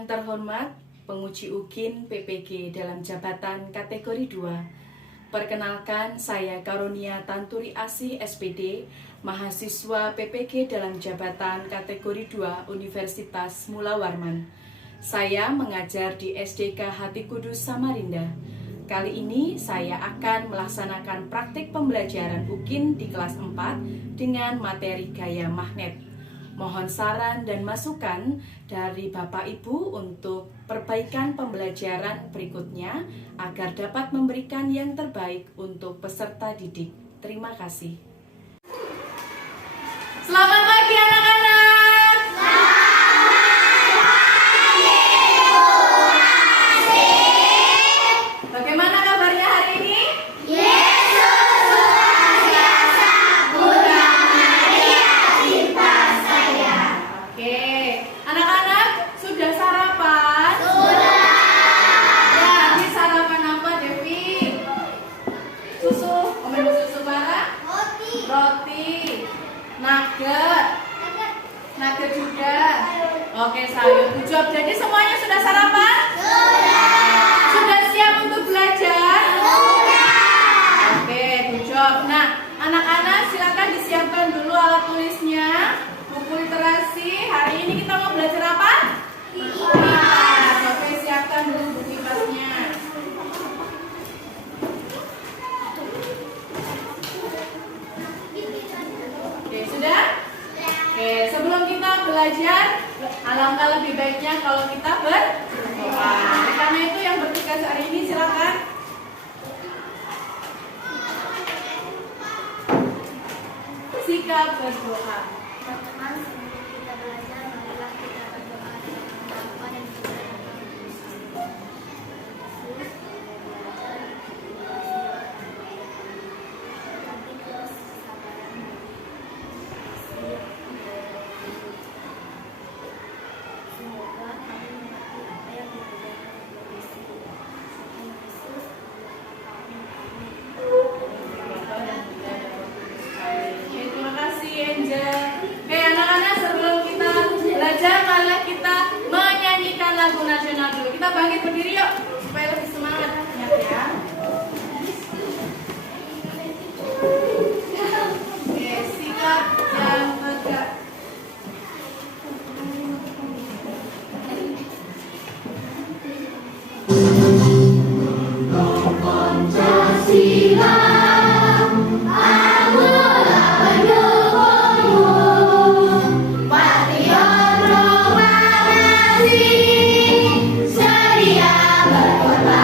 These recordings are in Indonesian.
Yang terhormat, penguji UKIN PPG dalam jabatan kategori 2. Perkenalkan, saya Karunia Tanturi Asih SPD, mahasiswa PPG dalam jabatan kategori 2 Universitas Mula Warman. Saya mengajar di SDK Hati Kudus Samarinda. Kali ini saya akan melaksanakan praktik pembelajaran UKIN di kelas 4 dengan materi gaya magnet. Mohon saran dan masukan dari Bapak Ibu untuk perbaikan pembelajaran berikutnya agar dapat memberikan yang terbaik untuk peserta didik. Terima kasih. Selamat pagi anak-anak. Bagaimana kabarnya hari ini? Anak-anak sudah sarapan? Sudah. Ya, ini sarapan apa, Devi? Susu? Minum susu bara? Roti. Nugget. Nugget juga. Oke, sayur. Good job. Jadi semuanya sudah sarapan? Sudah. Sudah siap untuk belajar? Sudah. Oke, good job. Nah, anak-anak silakan disiapkan dulu alat tulisnya. Buku literasi, hari ini kita mau belajar apa? IPAS. Oke, siapkan dulu buku IPAS-nya. Oke, sudah? Oke, sebelum kita belajar, alangkah lebih baiknya kalau kita berdoa. Karena itu yang bertugas hari ini silakan. Sikap berdoa. Teman-teman, sebelum kita belajar, marilah kita berdoa dengan berdoa dan berdoa. Yesus, belajar tapi terus sabaran semoga kami mengerti apa yang diberikan oleh Yesus. Sampai Yesus Terima kasih, Angel. Oke, anak-anak, sebelum kita belajar, marilah kita menyanyikan lagu nasional dulu. Kita bangkit berdiri yuk, supaya lebih semangat. Ingat ya. Oke, sikap yang tegak. Pancasila. Sedia berkorban.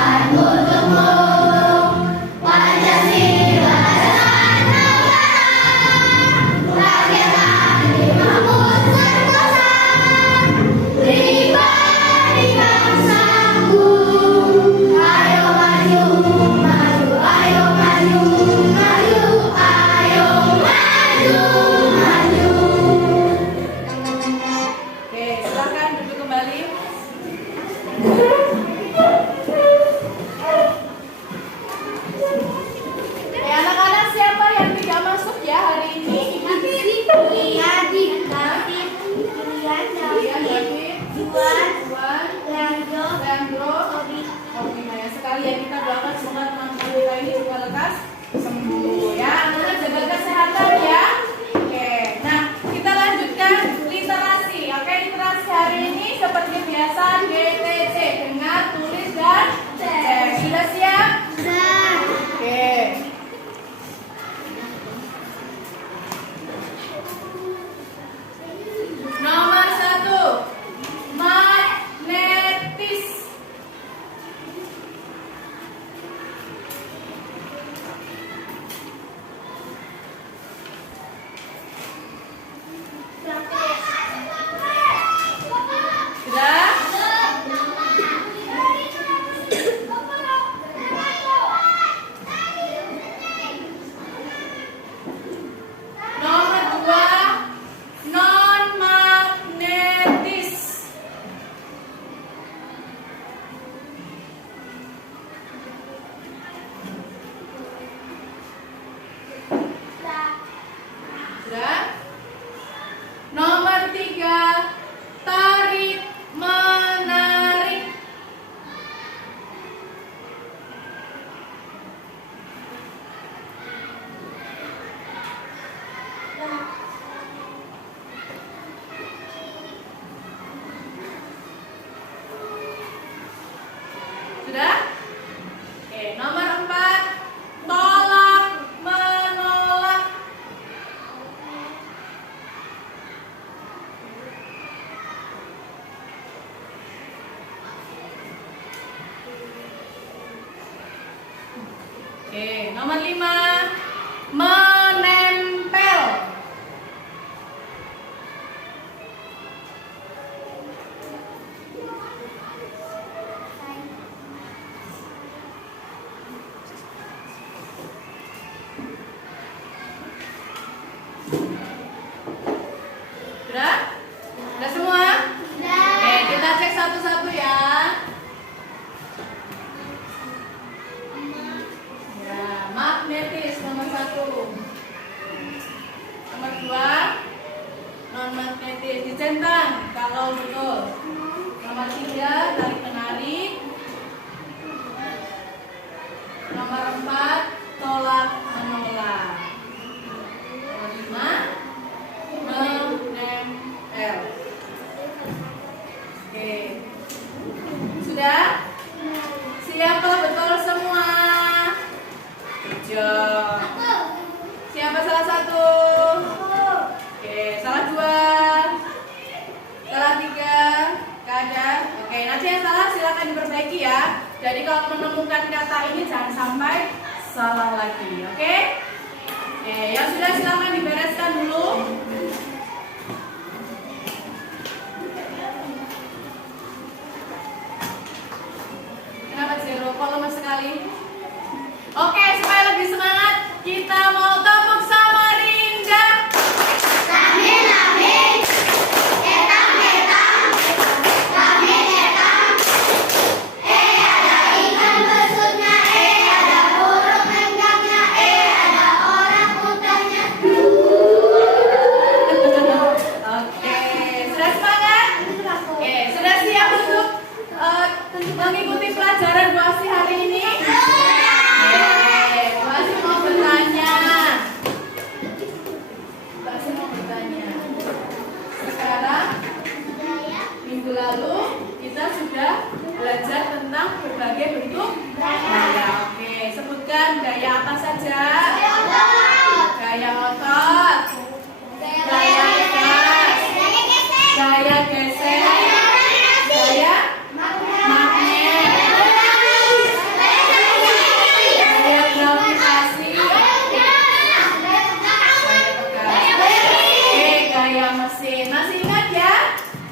Sudah? Oke, nomor 4, tolak menolak. Oke, nomor 5, menempel. Sudah? Sudah semua? Oke, kita cek satu-satu ya. Ya, magnetis nomor 1. Nomor 2, non magnetis dicentang kalau betul. Nomor 3, tarik menarik. Nomor 4, tolak menolak. Nomor 5, menempel. Oke. Sudah? Siapa betul semua? Tujuh. Siapa salah satu? Oke, salah 2. Salah 3. Gak ada. Oke, nanti yang salah silakan diperbaiki ya. Jadi kalau menemukan kata ini jangan sampai salah lagi. Oke? Oke, yang sudah silakan dibereskan dulu. Kenapa zero? Kok lemes sekali? Oke, supaya lebih semangat, kita mau tepuk sama Rinda. Amin, amin. Etang, etang. Amin, etang. Ada ikan besutnya, ada burung enggaknya, ada orang utangnya. Oke, sudah semangat? Oke, sudah siap untuk mengikuti pelajaran Bu Asih hari ini? Oke, Bu Asih mau bertanya. Bu Asih mau bertanya. Sekarang minggu lalu kita sudah belajar tentang berbagai bentuk gaya. Oke, sebutkan gaya apa saja? Gaya otot, gaya nafas, gaya gesek, gaya magnet, gaya gravitasi, oke, gaya mesin. Masih ingat ya?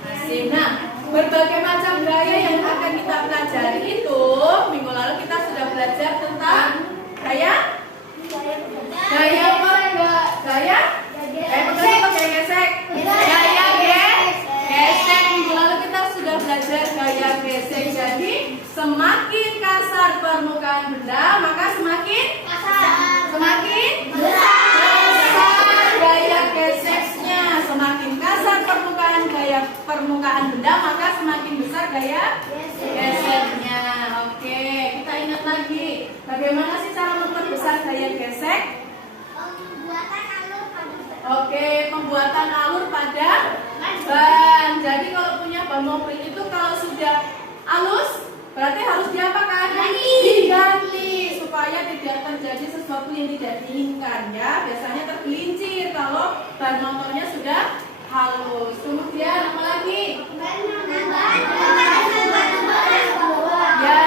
Masih. Nah, berbagai macam gaya yang akan kita pelajari itu minggu lalu kita sudah belajar tentang gaya gaya apa? Gaya gaya gesek, gaya gesek. Minggu lalu kita sudah belajar gaya gesek. Jadi semakin kasar permukaan benda maka semakin besar gaya geseknya. Semakin kasar permukaan benda maka semakin besar gaya geseknya. Oke, kita ingat lagi bagaimana sih cara memperbesar gaya gesek? Oke, pembuatan alur pada ban. Jadi kalau punya ban mobil itu kalau sudah halus berarti harus diapakan? Diganti supaya tidak terjadi sesuatu yang tidak diinginkan ya. Biasanya tergelincir kalau ban motornya sudah halus. Kemudian apa lagi? Ya,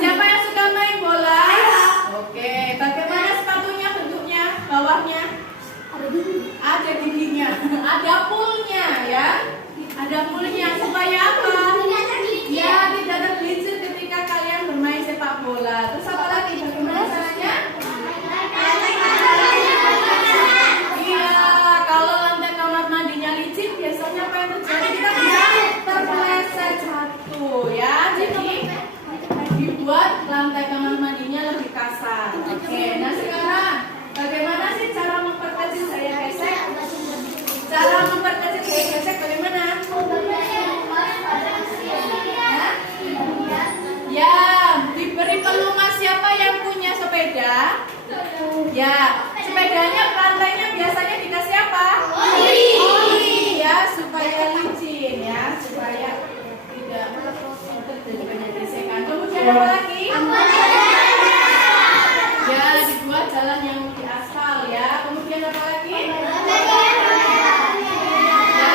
siapa yang suka main bola? Oke, bagaimana sepatunya bentuknya? Bawahnya? Ada giginya, ada poolnya ya, ada poolnya supaya apa? Ya, tidak tergelincir ketika kalian bermain sepak bola. Terus apa lagi? Bagaimana caranya? Iya, kalau lantai kamar mandinya licin, biasanya apa yang terjadi? Kita bisa terpeleset jatuh ya. Jadi dibuat lantai kamar mandinya lebih kasar. Oke, nah sekarang bagaimana sih cara memperkecil gaya gesek? Cara memperkecil gaya gesek bagaimana? Ya, diberi pelumas. Siapa yang punya sepeda? Ya, sepedanya rantainya biasanya dikasih apa? Oli ya, supaya licin ya, supaya tidak terjadi banyak gesekan. Kemudian Kemudian apa lagi? Ya, dibuat jalan yang diaspal ya. Kemudian apa lagi? Ya,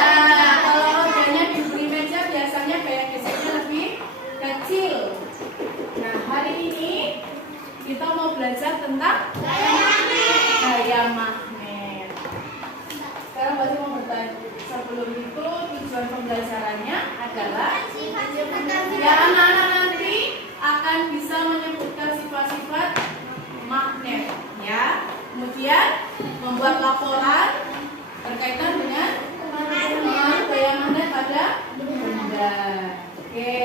kalau rodanya diberi meja biasanya gaya geseknya lebih kecil. Nah, hari ini kita mau belajar tentang gaya magnet. Sekarang pasti mau bertanya. Sebelum itu tujuan pembelajarannya adalah ya anak-anak nanti akan bisa menyebutkan sifat-sifat magnet ya. Kemudian membuat laporan berkaitan dengan gaya magnet pada benda. Oke,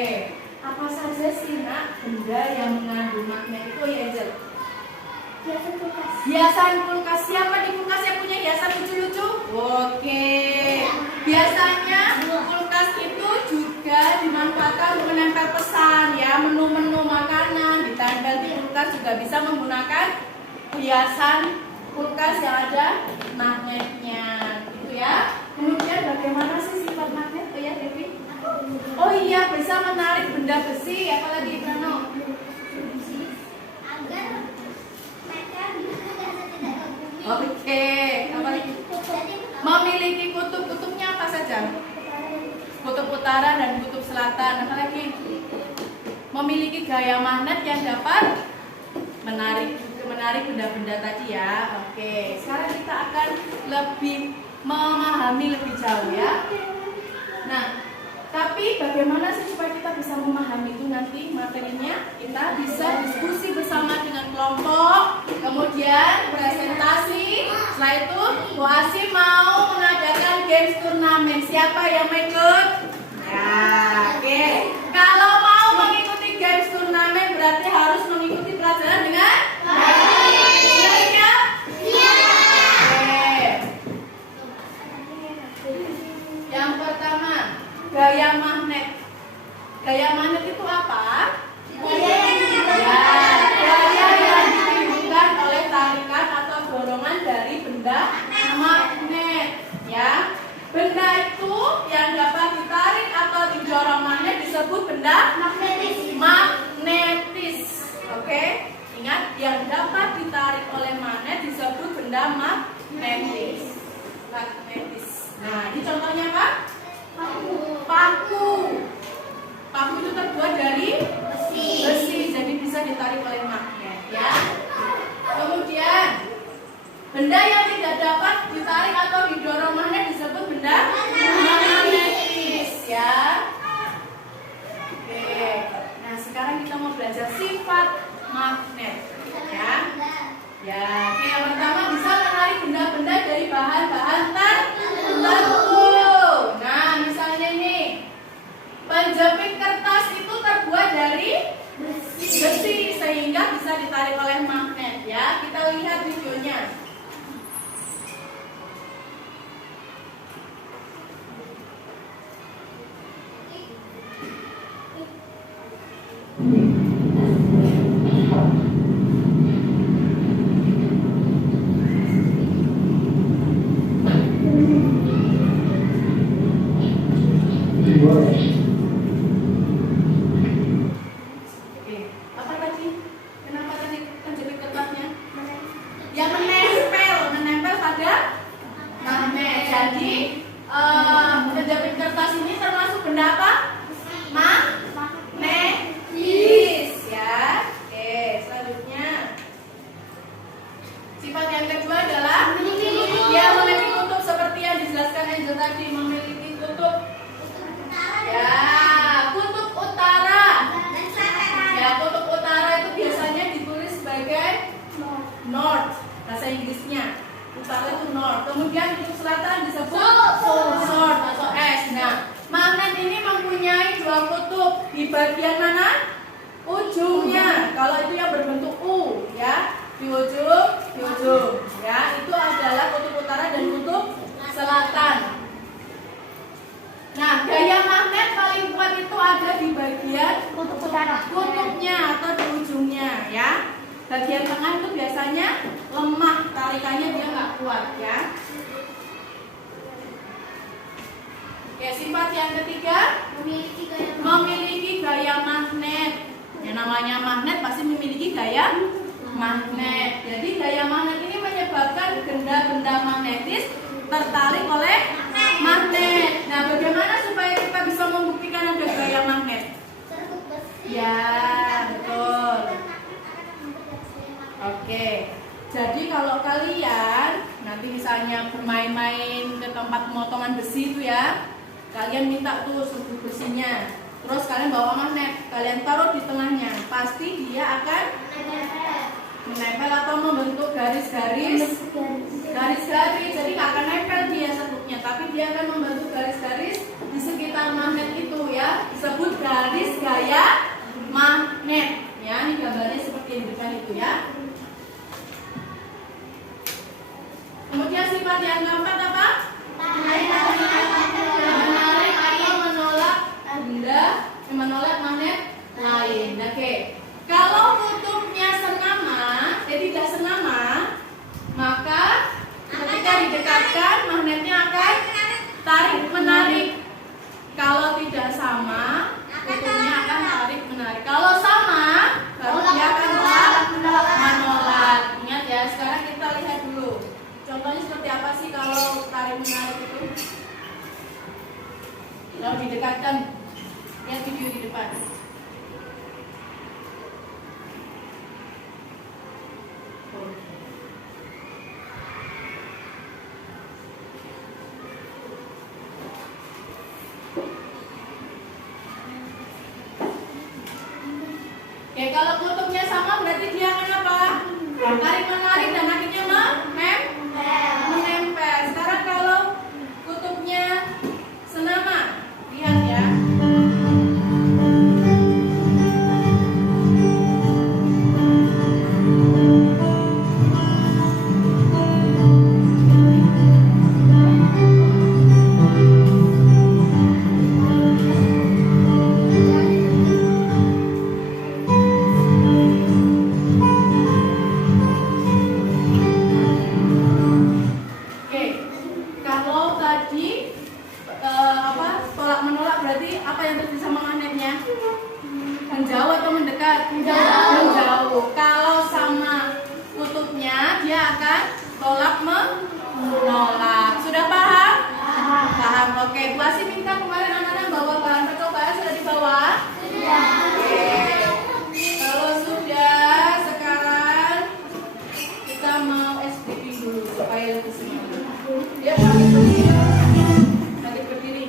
apa saja sih nak benda yang mengandung magnet itu ya Angel? Hiasan kulkas. Siapa di kulkas yang punya hiasan lucu-lucu? Oke. Biasanya kulkas itu juga dimanfaatkan untuk menempel pesan ya, menu-menu makanan ditempel di kulkas, juga bisa menggunakan hiasan kulkas yang ada magnetnya gitu ya. Kemudian bagaimana sih sifat magnet? Oh ya Devi? Oh iya, bisa menarik benda besi. Apalagi Prano? Oke, apa lagi? Memiliki kutub-kutubnya apa saja? Kutub utara dan kutub selatan. Apa lagi? Memiliki gaya magnet yang dapat menarik benda-benda tadi ya. Oke, sekarang kita akan lebih memahami lebih jauh ya. Nah, tapi bagaimana sih supaya kita bisa memahami itu nanti materinya? Kita bisa diskusi bersama dengan kelompok, kemudian presentasi. Setelah itu, Bu Asim mau mengadakan games turnamen. Siapa yang mau ikut? Ya, oke. Kalau mau mengikuti games turnamen berarti harus mengikuti pelajaran dengan baik. Siap? Oke. Yang pertama, gaya magnet. Gaya magnet itu apa? Gaya yang ditimbulkan oleh tarikan atau dorongan dari benda magnet ya. Benda itu yang dapat ditarik atau didorong magnet disebut benda magnetis. Oke? Ingat, yang dapat ditarik oleh magnet disebut benda magnetis. Nah, ini contohnya apa? Paku. Paku itu terbuat dari besi, jadi bisa ditarik oleh magnet ya. Kemudian benda yang tidak dapat ditarik atau didorong magnet disebut benda magnetis ya. Oke. Nah, sekarang kita mau belajar sifat magnet ya. Ya, oke, yang pertama bisa menarik benda-benda dari bahan-bahan tertentu. Nah, misalnya ini penjepit kertas itu terbuat dari besi sehingga bisa ditarik oleh magnet ya. Kita lihat videonya. Oke, apa tadi? Kenapa tadi penjepit kertasnya? Yang menempel pada magnet. Jadi penjepit kertas ini termasuk benda apa? Magnetis ya. Oke, selanjutnya sifat yang kedua adalah dia memiliki kutub seperti yang dijelaskan Angel tadi, memiliki kutub ya, kutub utara. Ya, kutub utara itu biasanya ditulis sebagai north, bahasa Inggrisnya. Utara itu north. Kemudian kutub selatan disebut south atau S. Nah, magnet ini mempunyai dua kutub. Di bagian mana? Ujungnya. Kalau itu yang berbentuk U, ya, di ujung, ya, itu adalah kutub utara dan kutub selatan. Nah, gaya magnet paling kuat itu ada di bagian Kutub utara. kutubnya atau di ujungnya, ya. Bagian tengah itu biasanya lemah, tarikannya dia nggak kuat, ya. Oke, sifat yang ketiga memiliki gaya magnet. Yang namanya gaya magnet. Jadi gaya magnet ini menyebabkan benda-benda magnetis tertarik oleh magnet. Nah, bagaimana supaya kita bisa membuktikan ada gaya magnet? Ya, betul. Oke. Jadi kalau kalian nanti misalnya bermain-main ke tempat pemotongan besi itu ya, kalian minta tuh serbuk besinya. Terus kalian bawa magnet, kalian taruh di tengahnya. Pasti dia akan menempel atau membentuk garis-garis. Jadi nggak akan nempel dia serbuknya, tapi dia akan membentuk garis-garis di sekitar magnet itu ya. Disebut garis gaya magnet. Ya, ini gambarnya seperti yang di depan itu ya. Kemudian sifat yang keempat apa? Menarik atau menolak benda, menolak magnet lain. Oke. Kalau kutubnya tidak senama, maka ketika didekatkan magnetnya akan tarik menarik. Kalau tidak sama, kutubnya akan tarik menarik. Kalau sama, baru dia akan menolak. Ingat ya, sekarang kita lihat dulu. Contohnya seperti apa sih kalau tarik menarik itu? Kalau didekatkan, lihat video di depan. Oke, kalau kutubnya sama berarti dia akan apa? Tarik menarik dan akhirnya menempel. Sekarang kalau kutubnya senama, lihat ya. Menjauh atau mendekat? Menjauh. Kalau sama kutubnya dia akan tolak menolak. Sudah paham? Paham. Oke, Bu Asi minta kemarin anak-anak bawa bahan percobaan, sudah dibawa? Oke. Kalau sudah, sekarang kita mau SPP dulu supaya lebih semangat. Ya, bangkit berdiri. Bangkit berdiri.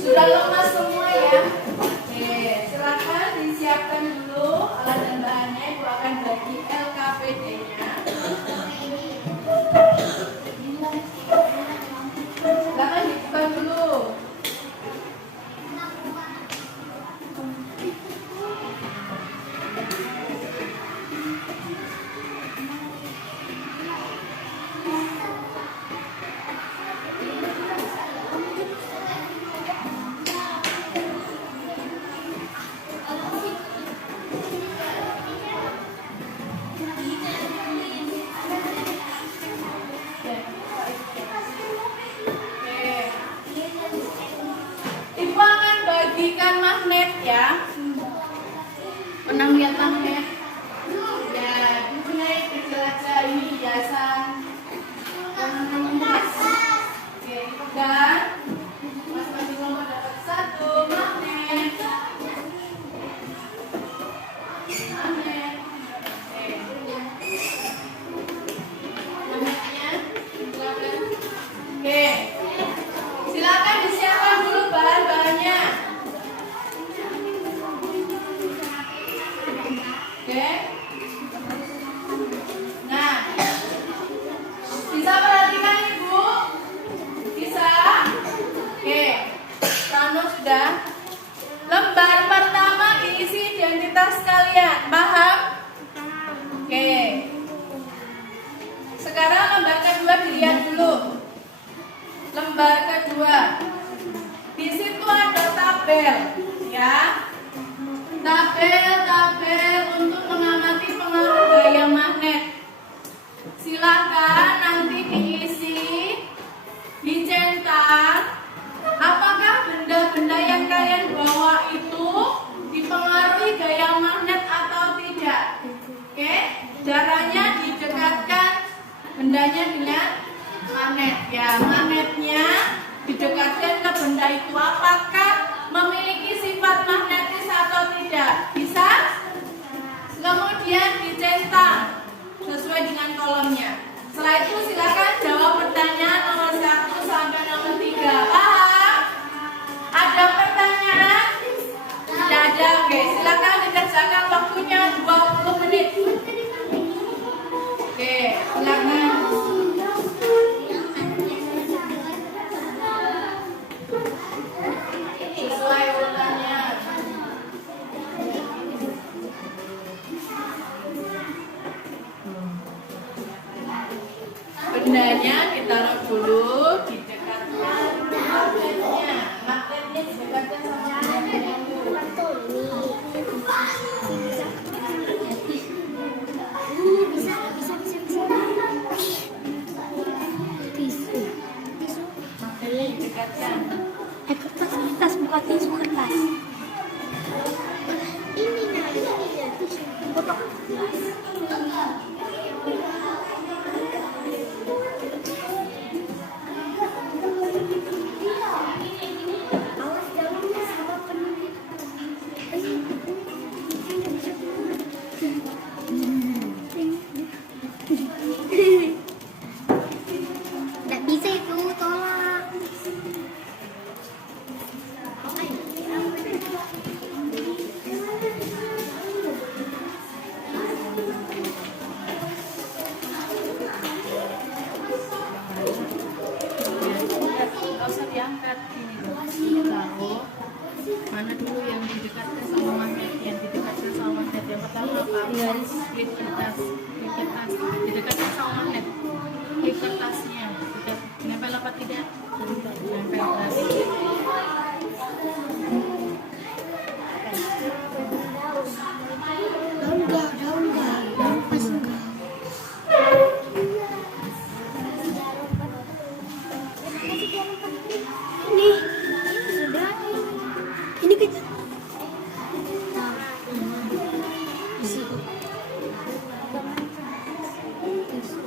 Sudah lemas semua ya? Senang lihat magnet? Ya, naik kecil aja, ini hiasan. Oke, dipegang. Mas Madi Mama dapat 1 magnet. Magnet. Magnetnya, silakan. Oke, silakan disiapkan dulu bahan-bahannya. Oke. Nah, bisa perhatikan Ibu? Bisa? Oke. Rano sudah. Lembar pertama diisi identitas kalian. Paham? Oke. Sekarang lembar kedua dilihat dulu. Lembar kedua. Di situ ada tabel, ya. Tabel untuk mengamati pengaruh gaya magnet. Silakan nanti diisi, dicetak. Apakah benda-benda yang kalian bawa itu dipengaruhi gaya magnet atau tidak? Oke, caranya didekatkan bendanya dengan magnet. Ya, magnetnya didekatkan ke benda itu. Apakah memiliki sifat magnetis atau tidak? Bisa? Kemudian dicetak sesuai dengan kolomnya. Setelah itu silakan jawab pertanyaan nomor 1 sampai nomor 3. Paham? Ada pertanyaan? Tidak ada. Oke, silakan dikerjakan, waktunya 20 menit. Oke, silakan. Sesuai urutannya. Bendanya ditaruh dulu, didekatkan magnetnya. Magnetnya didekatkan sama magnetnya dulu. Magnetnya didekatkan. Kertas bukan tisu kertas. Ini ya tisu. Awas jangan sama peneliti. Nggak bisa itu, tolak. Nggak usah diangkat gini loh. Taruh. Mana dulu yang didekatkan sama magnet? Yang didekatkan sama magnet yang pertama apa? Klip kertas. Klip kertas. Didekatkan sama magnet. Klip kertasnya. Nempel apa tidak? Nempel tadi. Daun pas enggak. Ini sudah. Ini kecil. Di situ. Tisu.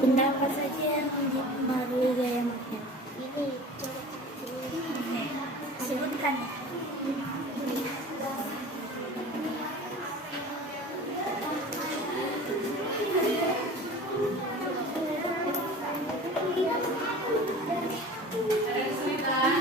Benda apa saja yang mempengaruhi gaya magnet? Ini sebutkan. Ada kesulitan?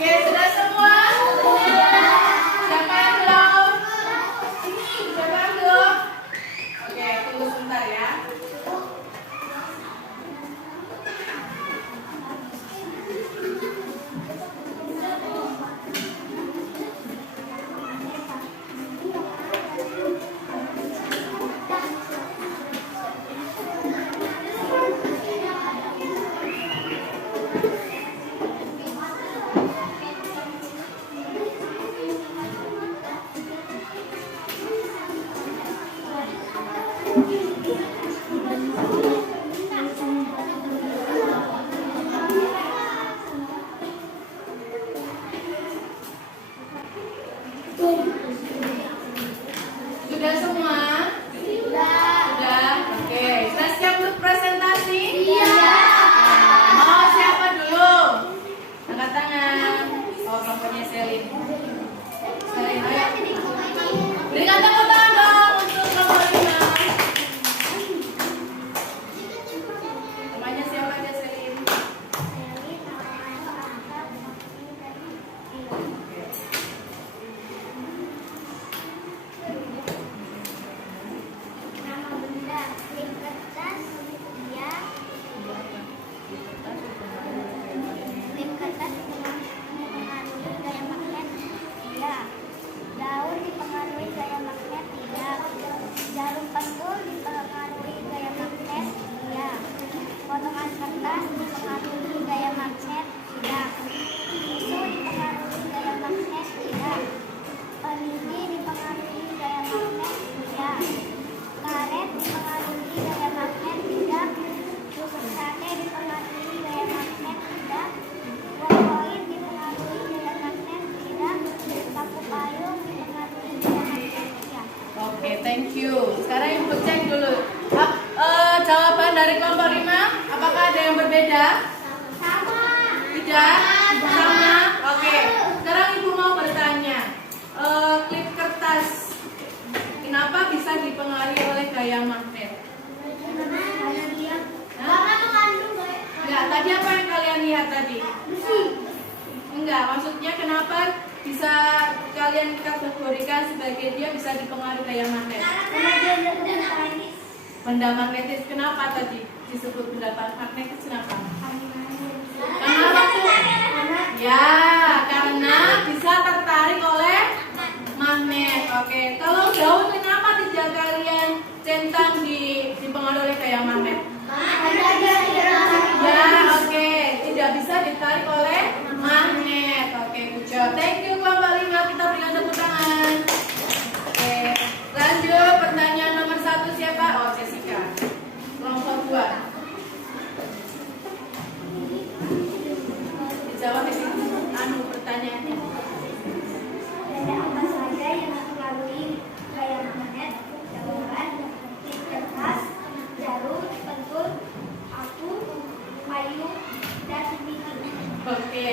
Oke, sudah semua? Siapa yang belum? Siapa yang belum? Oke, tunggu sebentar ya. Sudah semua? Sudah. Oke, kita siap untuk presentasi? Mau siapa dulu? Angkat tangan. Oh, kelompoknya Selin. Selin, ayo. Berikan tepuk tangan dong untuk kelompok 5. Namanya siapa aja, Selin? Nama benda, lem kertas, dia. Lem kertas dipengaruhi gaya magnet, dia. Daun dipengaruhi gaya magnet, tidak. Jarum pentul dipengaruhi gaya magnet, dia. Potongan kertas dipengaruhi gaya magnet, tidak. Tisu dipengaruhi gaya magnet, tidak. Lidi dipengaruhi gaya magnet, tidak. Karet dipengaruhi gaya magnet, tidak. Tusuk sate dipengaruhi gaya magnet, tidak. Uang koin dipengaruhi gaya magnet, tidak. Sapu payung dipengaruhi gaya magnet, tidak. Oke, thank you. Sekarang Ibu cek dulu. Jawaban dari kelompok 5, apakah ada yang berbeda? Sama. Tidak? Sama? Oke. Sekarang Ibu mau bertanya. Klip kertas, kenapa bisa dipengaruhi oleh gaya magnet? Karena mengandung gaya Enggak, tadi apa yang kalian lihat tadi? besi. Enggak, maksudnya kenapa bisa kalian kategorikan sebagai dia bisa dipengaruhi gaya magnet? Karena dia magnetis. Benda magnetis, kenapa tadi disebut benda magnetis? Kenapa? Karena waktu ya, karena bisa tertarik oleh magnet. Oke, kalau daun kenapa tidak kalian centang dipengaruhi oleh gaya magnet? Ya, oke, tidak bisa ditarik oleh magnet. Oke, good job. Thank you kelompok 5. Kita berikan tepuk tangan. Oke, lanjut pertanyaan nomor 1 siapa? Oh, Jessica. Kelompok 2. Dijawab di sini. Pertanyaannya. Benda apa saja yang mempengaruhi gaya magnet? Jawaban: klip kertas, jarum, pentul, aku, payung, dan lidi. Oke,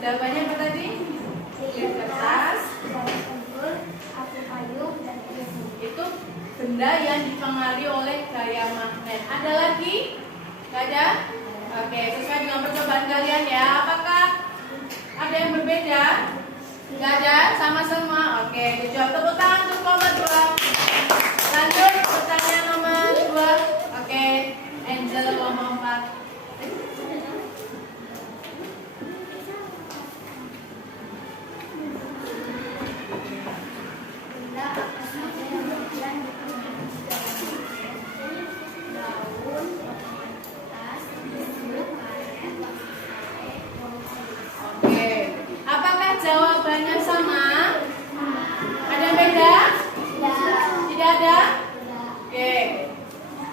jawabannya apa tadi? Klip kertas. Jarum pentul, aku, payung, dan lidi. Itu benda yang dipengaruhi oleh gaya magnet. Ada lagi? Gak ada? Oke, sesuai dengan percobaan kalian ya. Apakah ada yang berbeda? Gak ada? Sama semua? Oke, dijawab. Tepuk tangan untuk kelompok 2. Lanjut, pertanyaan nomor 2. Oke, Angel kelompok 4. Benda apa saja yang berjalan di daun, kertas, tisu, karet, Oke, apakah jawabannya sama? Ada yang beda? Tidak ada? Oke.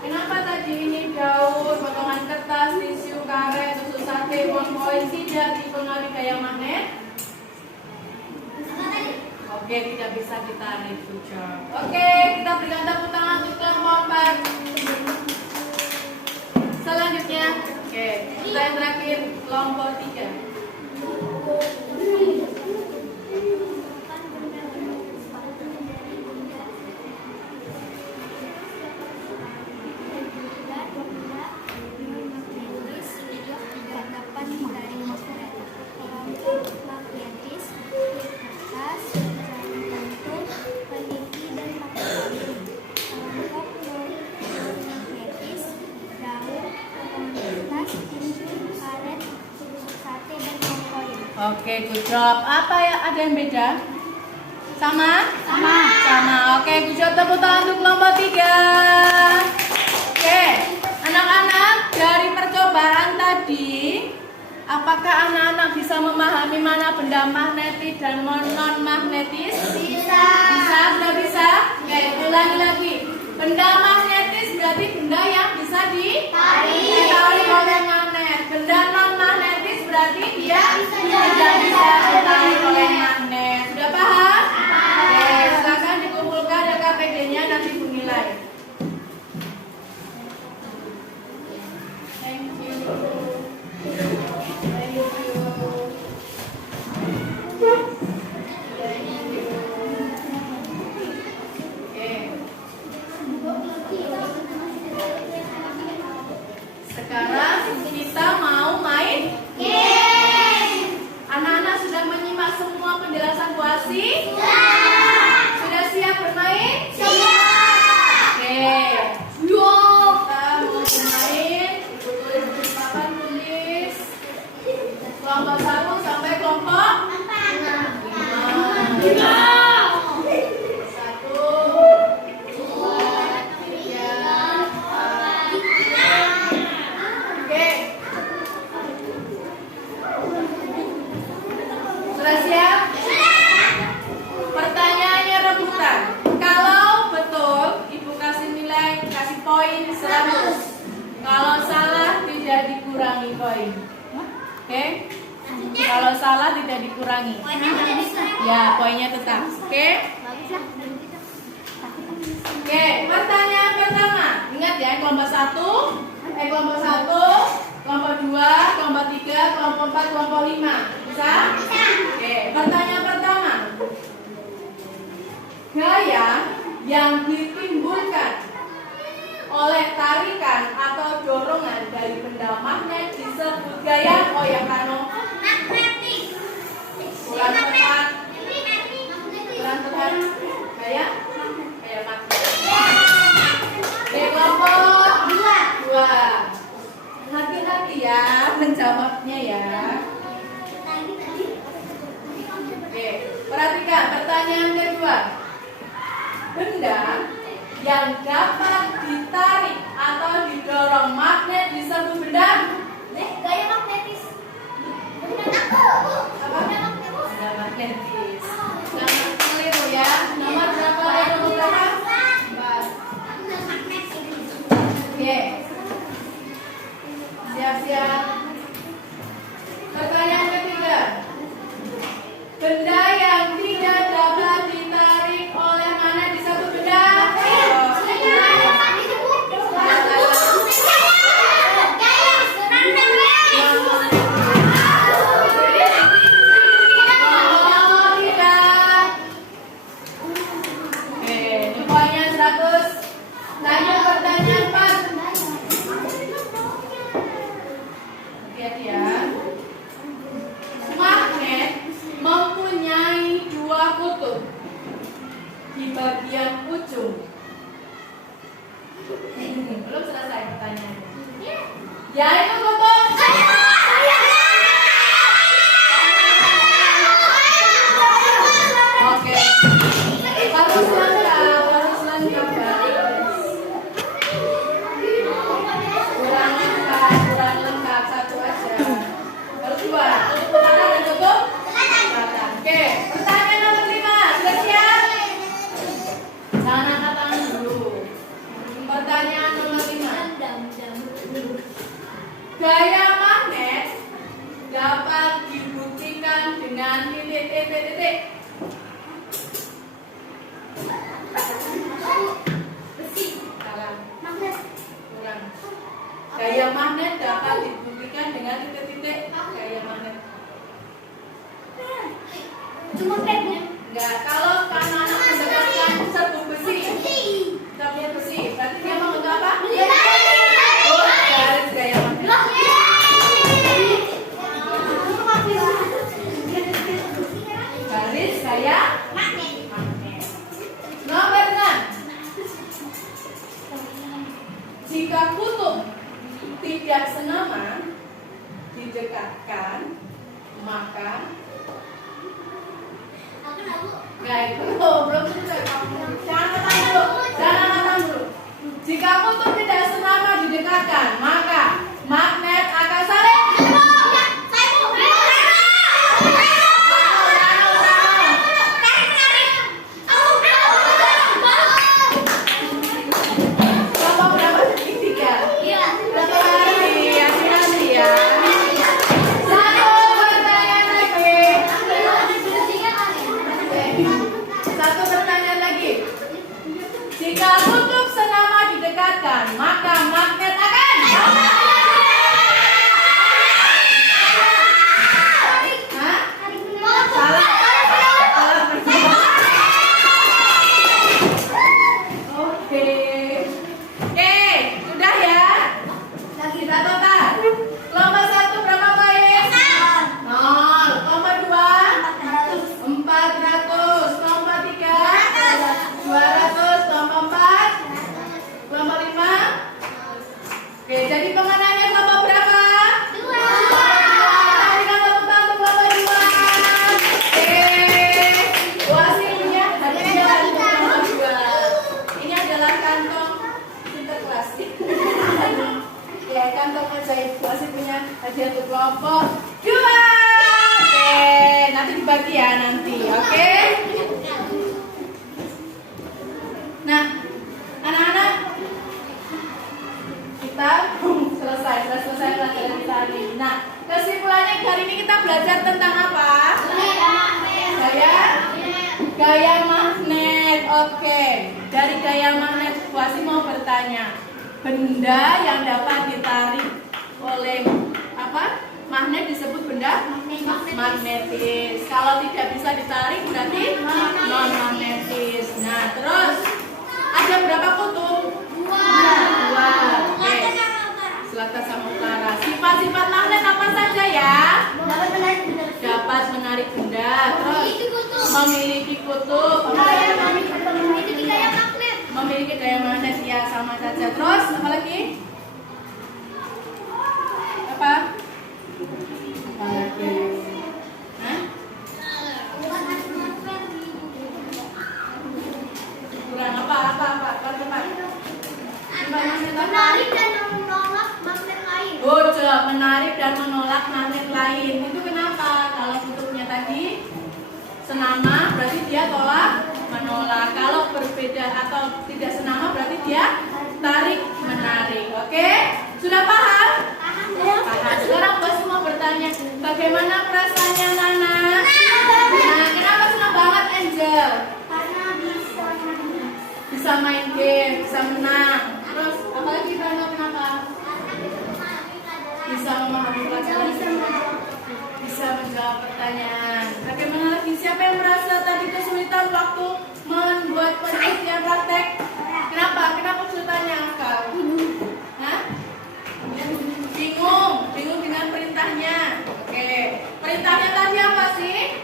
Kenapa tadi ini daun, potongan kertas, tisu, karet, tusuk sate, uang koin tidak dipengaruhi gaya magnet? Oke, tidak bisa ditarik. Good job. Oke, kita berikan tepuk tangan untuk kelompok 4. Selanjutnya, oke, kita yang terakhir kelompok 3. magnetis, dapat dari magnet. Oke, good job. Apa ya? Ada yang beda? Sama? Sama. Oke, good job. Tepuk tangan untuk kelompok 3. Oke, anak-anak, dari percobaan tadi, apakah anak-anak bisa memahami mana benda magnetis dan non magnetis? Bisa. Bisa, sudah bisa? Oke, ulangi lagi. Benda magnetis berarti benda yang bisa ditarik oleh magnet. Benda non magnetis berarti dia tidak bisa ditarik oleh magnet. Sudah paham? Oke, silakan dikumpulkan LKPD-nya nanti Bu nilai. Thank you. Thank you. Sekarang kita mau main game. Anak-anak sudah menyimak semua penjelasan Bu Asih? Sudah siap bermain? Siap. Oke. Kita mau bermain. Ibu tulis di papan tulis. Kelompok 1 sampai kelompok 5. 100. Kalau salah tidak dikurangi poin. Oke? Kalau salah tidak dikurangi. Ya, poinnya tetap. Oke? Oke, pertanyaan pertama. Ingat ya, kelompok 1, kelompok 2, kelompok 3, kelompok 4, kelompok 5. Bisa? Oke, pertanyaan pertama. Gaya yang ditimbulkan oleh tarikan atau dorongan dari benda magnet disebut gaya. Oh ya, Kano. Magnetik. Kurang tepat. Gaya magnet. Oke, kelompok 2. Hati-hati ya menjawabnya ya. Oke, perhatikan pertanyaan kedua. Benda yang dapat ditarik atau didorong magnet disebut benda Gaya magnetis. apa? Benda magnetis. Jangan keliru ya. Nomor berapa? Nomor berapa? 4. Oke. Siap-siap. Pertanyaan ketiga. Benda yang tidak dapat ditarik oleh magnet disebut benda bagian ujung. Belum selesai pertanyaannya. Ya, itu kutub. Oke. Harus lengkap, guys. Kurang lengkap satu aja. Harus 2. Ada kutub? Oke. Pertanyaan nomor 5. Sudah siap? Jangan angkat tangan dulu. Pertanyaan nomor 5. Gaya magnet dapat dibuktikan dengan titik. Besi. Salah. Magnet. Kurang. Gaya magnet dapat dibuktikan dengan titik. Gaya magnet. Cuma magnet. Enggak. Kalau anak-anak mendapatkan serbuk besi, berarti dia mau untuk apa? Oh, garis gaya magnet. Garis gaya magnet. Nomor 6. Jika kutub tidak senama didekatkan, makan. Enggak itu belum selesai. Jangan kata dulu. Jangan kata dulu. Jika kutub tidak senama didekatkan, maka magnet akan saling jika kutub senama didekatkan, maka magnet akan salah. Oke, sudah ya. Kita total. Lomba 1 berapa poin? 0. Lomba 2 400. Lomba 3 200. Lomba 4 lomba 5. Oke, jadi pemenangnya lomba berapa? 2. Kita tepuk tangan untuk lomba 2. Oke, Wasi punya hadiah untuk lomba 2. Ini adalah kantong Sinterklas. Ya, kantong ajaib. Wasi punya hadiah untuk kelompok 2. Oke, nanti dibagi ya nanti. Oke. Nah, anak-anak, kita selesai pelajaran kita hari ini. Nah, kesimpulannya hari ini kita belajar tentang apa? Gaya magnet. Oke, dari gaya magnet, Wasi mau bertanya, benda yang dapat ditarik oleh apa? Magnet disebut benda magnetis. Kalau tidak bisa ditarik berarti non magnetis. Nah, terus ada berapa kutub? 2. Oke. Selatan sama utara. Sifat-sifat magnet apa saja ya? Dapat menarik benda. Terus memiliki kutub. Memiliki gaya magnet ya, sama saja. Terus apa lagi? Apa? Apa lagi? Hah? Kurang apa? Menarik dan menolak magnet lain. Betul, menarik dan menolak magnet lain. Itu kenapa? Kalau kutubnya tadi senama berarti dia tolak menolak. Kalau berbeda atau tidak senama berarti dia tarik menarik. Oke? Sudah paham? Paham. Sekarang Bos mau bertanya, bagaimana perasaannya Nana? Nah, kenapa senang banget Angel? Karena Bisa main game, bisa menang. Terus apalagi kenapa? Bisa memahami pelajaran, bisa menjawab pertanyaan. Bagaimana lagi? Siapa yang merasa tadi kesulitan waktu membuat penelitian praktek? Kenapa kesulitannya Kak? Hah? Bingung dengan perintahnya. Oke, perintahnya tadi apa sih?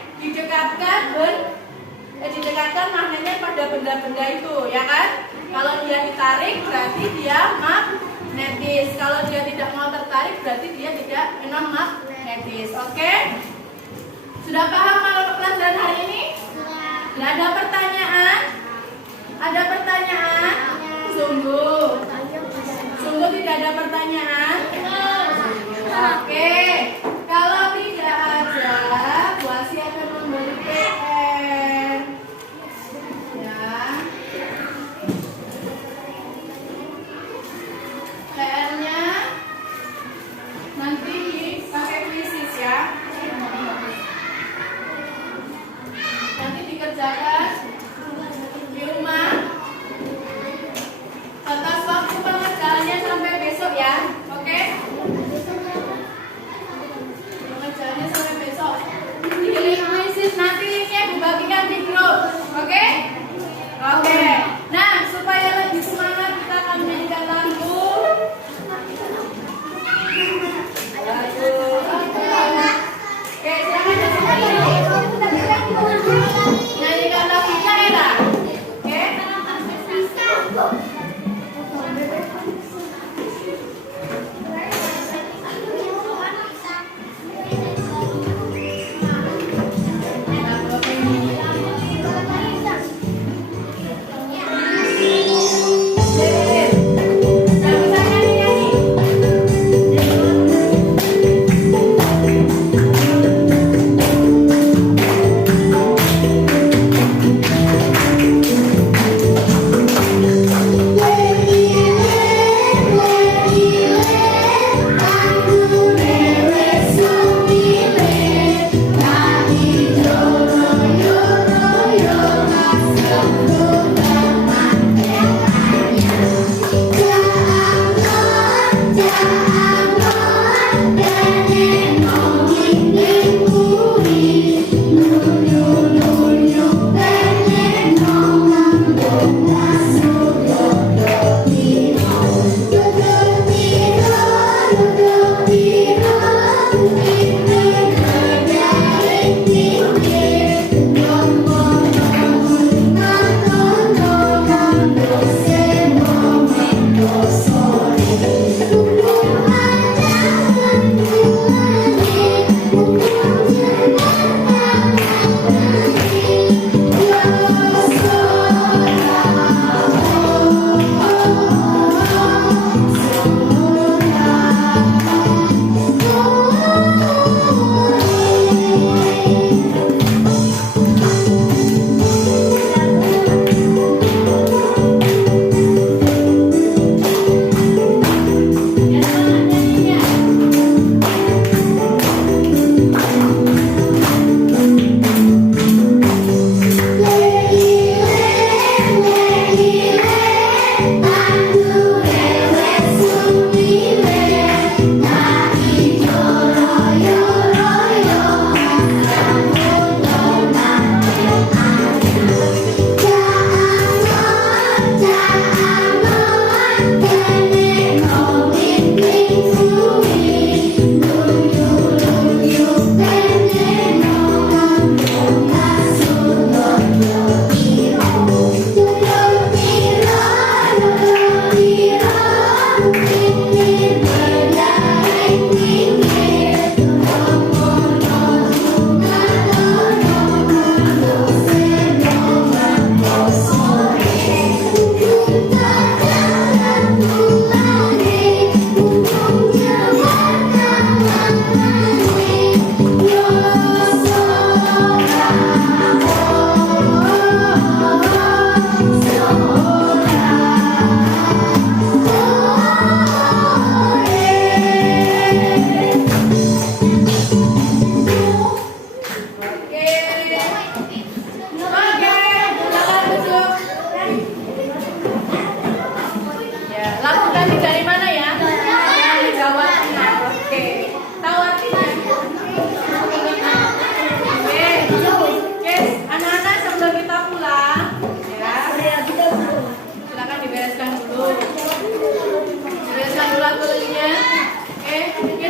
Didekatkan magnetnya pada benda-benda itu, ya kan? Kalau dia ditarik berarti dia magnetis. Kalau dia tidak mau tertarik berarti dia tidak non magnetis. Oke? Sudah paham kalau pelajaran hari ini? Tidak ada pertanyaan? Ada pertanyaan? Sungguh tidak ada pertanyaan? Oke. Kalau tidak ada, Wasi akan memberi PR. Ya. PR-nya nanti pakai kuisis ya. Nanti dikerjakan di rumah. Batas waktu pengerjaannya sampai besok ya. Oke? Pengerjaannya sampai besok. Pilih kuisis, nanti linknya dibagikan di grup. Oke? Oke. Nah, supaya lebih semangat kita akan menyanyikan lagu. Oke, silakan nyanyikan lagu Caela. Oke?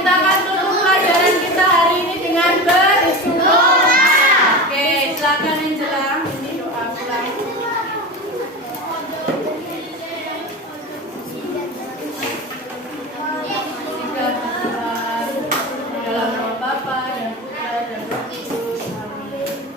Kita akan tutup pelajaran kita hari ini dengan berdoa. Oke, silakan Angela. Ini doa mulai. Dalam nama Bapa dan Putra dan Roh Kudus. Amin.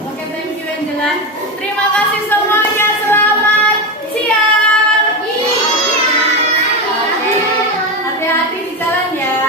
Oke, thank you Angela. Terima kasih semuanya. Selamat siang. Oke, hati-hati di jalan ya.